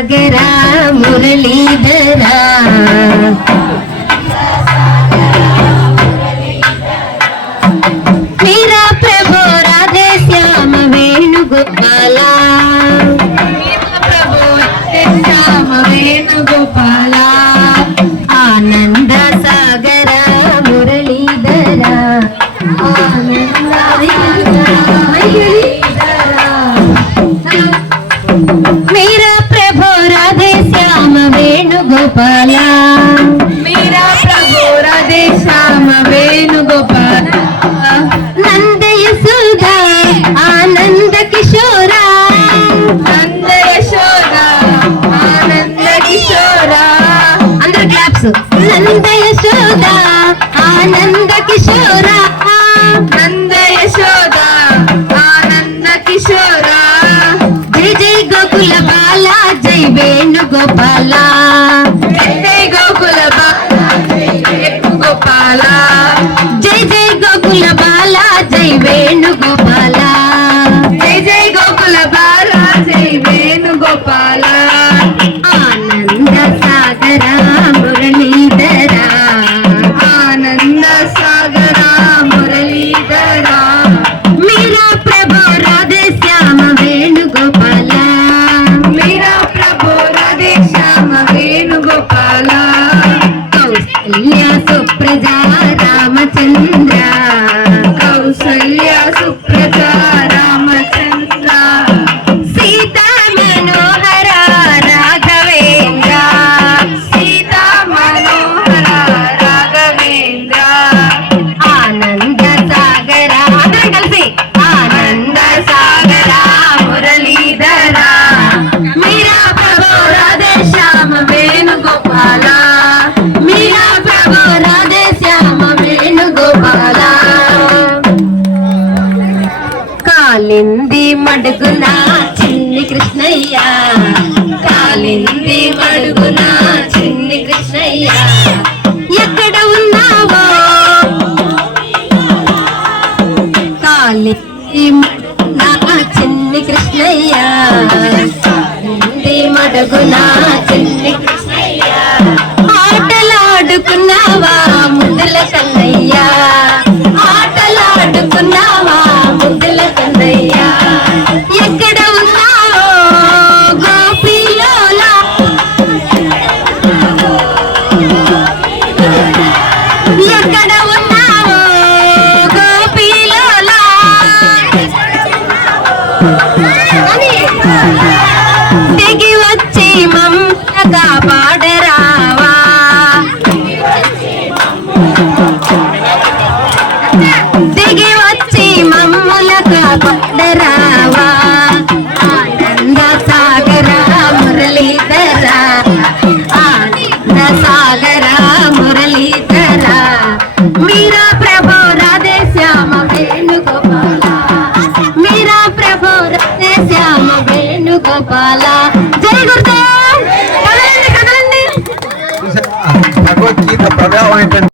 సాగర మురళీధర మీరా ప్రభు రాధే శ్యామ వేణుగోపాల ప్రభు శ్యామ వేణుగోపాల ఆనంద సాగర మురళీధర ఆనంద మీరా ప్రభు రాధే శ్యామ వేణుగోపాల మీరా ప్రభు రాధే శ్యామ వేణుగోపాల నంద యశోద ఆనంద కిశోర నంద యశోద ఆనంద కిశోర అందరూ క్లాప్స్ నంద యశోద ఆనంద కిశోర నంద యశోద ఆనంద కిశోర జై జై గోకుల బాల జై వేణుగోపాల జై జై గోకుల బాల జై వేణుగోపాల జై జై గోకుల బాల జై వేణుగోపాల జై జై గోకుల బాల జై వేణుగోపాల ఆనంద సాగర మురళీధర ఆనంద సాగర మురళీధర మీరా ప్రభు రాధే శ్యామ వేణుగోపాల మీరా ప్రభు రాధే శ్యామ వేణుగోపాల కౌసల్య సుప్రజా రామచంద్ర కౌసల్య సుప్రజా రామచంద్ర సీతా మనోహర రాఘవేంద్ర సీతా మనోహర రాఘవేంద్ర ఆనంద సాగర అందరం కలిసి ఆనంద సాగర మురళీధర మీరా ప్రభు రాధే శ్యామ వేణుగోపాల మీరా ప్రభు రాధే శ్యామ వేణుగోపాల కాలింది మడుగున చిన్ని కృష్ణయ్య కాలింది మడుగున చిన్ని కృష్ణయ్య ఎక్కడ ఉన్నావో కాలింది మడుగున చిన్ని కృష్ణయ్య కాలింది మడుగున చిన్ని కృష్ణయ్య ఆటలాడుకున్నావా ముద్దుల కన్నయ్య ఆటలాడుకున్నావా ముద్దుల కన్నయ్య ఎక్కడ ఉన్నావో గోపిలోలా ఎక్కడ ఉన్నావో గోపిలోలా దిగి వచ్చి మమ్మల్ని కాపాడరావా దిగి వచ్చి మమ్మల్ని కాపాడరావా